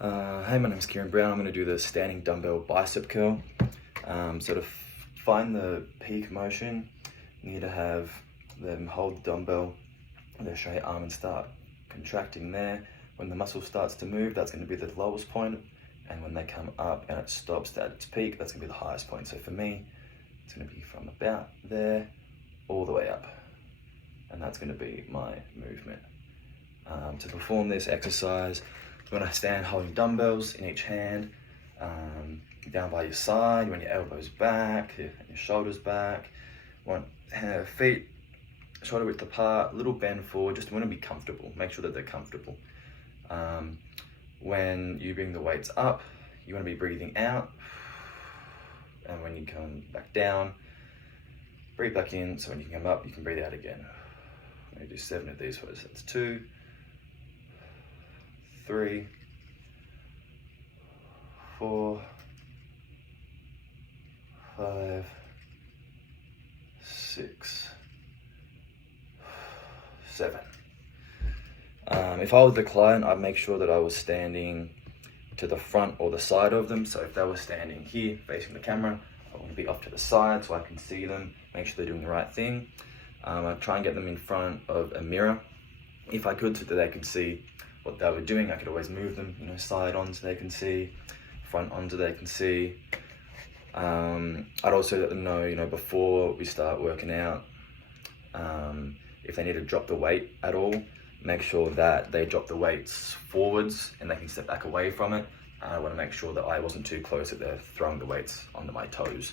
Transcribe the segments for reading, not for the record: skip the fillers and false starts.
Hey, my name's Kieran Brown. I'm going to do the standing dumbbell bicep curl. So to find the peak motion, you need to have them hold the dumbbell with their straight arm and start contracting there. When the muscle starts to move, that's going to be the lowest point, and when they come up and it stops at its peak, that's going to be the highest point. So for me, it's going to be from about there all the way up, and that's going to be my movement. To perform this exercise, you want to stand holding dumbbells in each hand, down by your side. You want your elbows back, your shoulders back. You want feet shoulder width apart, little bend forward. Just want to be comfortable. Make sure that they're comfortable. When you bring the weights up, you want to be breathing out, and when you come back down, breathe back in. So when you come up, you can breathe out again. I'm going to do 7 of these. So that's 2, 3, 4, 5, 6, 7. If I was the client, I'd make sure that I was standing to the front or the side of them. So if they were standing here facing the camera, I want to be off to the side so I can see them, make sure they're doing the right thing. I'd try and get them in front of a mirror if I could, so that they can see what they were doing. I could always move them, side on so they can see, front on so they can see. I'd also let them know, before we start working out, if they need to drop the weight at all, make sure that they drop the weights forwards and they can step back away from it. I want to make sure that I wasn't too close, that they're throwing the weights onto my toes.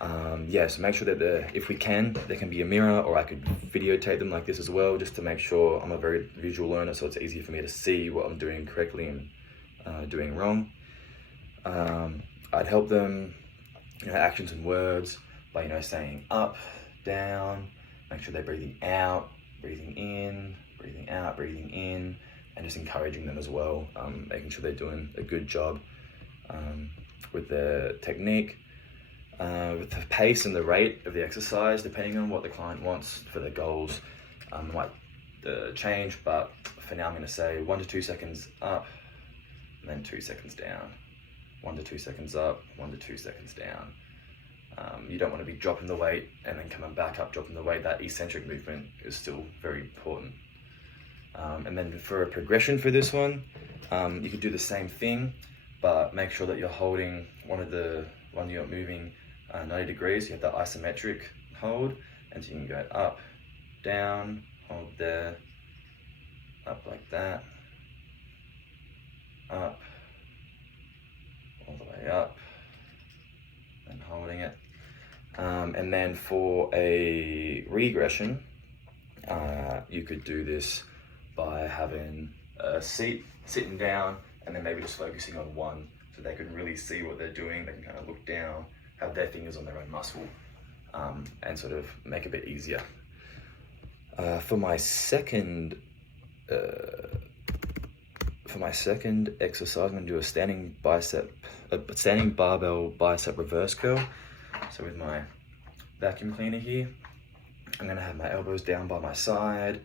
So make sure that if we can, there can be a mirror, or I could videotape them like this as well, just to make sure. I'm a very visual learner, so it's easier for me to see what I'm doing correctly and doing wrong. I'd help them, actions and words by, saying up, down, make sure they're breathing out, breathing in, breathing out, breathing in, and just encouraging them as well, making sure they're doing a good job with their technique. With the pace and the rate of the exercise, depending on what the client wants for their goals, might change, but for now I'm going to say 1 to 2 seconds up, and then 2 seconds down. 1 to 2 seconds up, 1 to 2 seconds down. You don't want to be dropping the weight and then coming back up, dropping the weight. That eccentric movement is still very important. And then for a progression for this one, you could do the same thing, but make sure that you're holding one you're moving 90 degrees. You have that isometric hold, and so you can go up, down, hold there, up like that, up, all the way up, and holding it. And then for a regression, you could do this by having a sitting down, and then maybe just focusing on one, so they can really see what they're doing. They can kind of look down, have their fingers on their own muscle, and sort of make it a bit easier. For my second exercise, I'm going to do a standing barbell bicep reverse curl. So with my vacuum cleaner here, I'm going to have my elbows down by my side.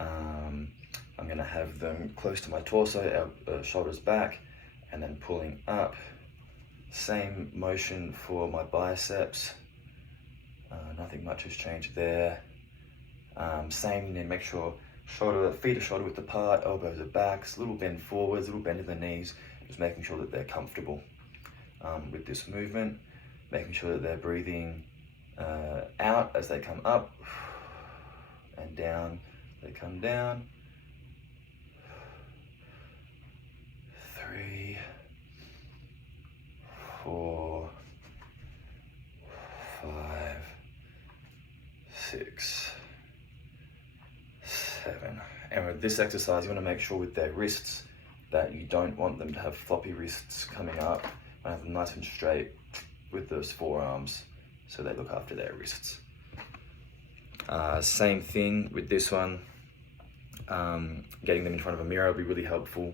I'm going to have them close to my torso, shoulders back, and then pulling up. Same motion for my biceps. Nothing much has changed there. Same, make sure feet are shoulder width apart, elbows are back, little bend forwards, little bend in the knees, just making sure that they're comfortable with this movement, making sure that they're breathing out as they come up, and down, they come down. 3, 4, 5, 6, 7. And with this exercise, you want to make sure with their wrists that you don't want them to have floppy wrists coming up. You want to have them nice and straight with those forearms, so they look after their wrists. Same thing with this one. Getting them in front of a mirror would be really helpful.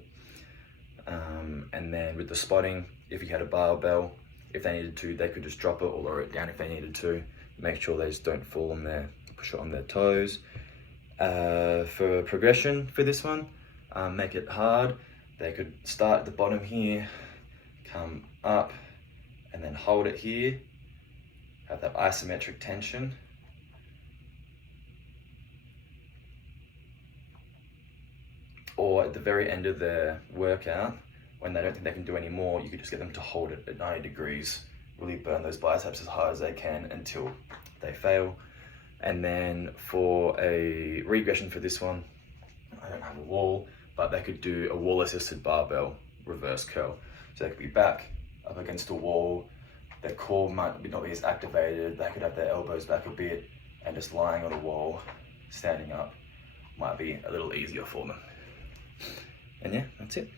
And then with the spotting, if you had a barbell, if they needed to, they could just drop it or lower it down if they needed to. Make sure they just don't fall on push it on their toes. For progression for this one, make it hard. They could start at the bottom here, come up, and then hold it here, have that isometric tension. Or at the very end of their workout, when they don't think they can do any more, you could just get them to hold it at 90 degrees, really burn those biceps as hard as they can until they fail. And then for a regression for this one, I don't have a wall, but they could do a wall assisted barbell reverse curl. So they could be back up against a wall, their core might not be as activated, they could have their elbows back a bit, and just lying on a wall, standing up, might be a little easier for them. And yeah, that's it.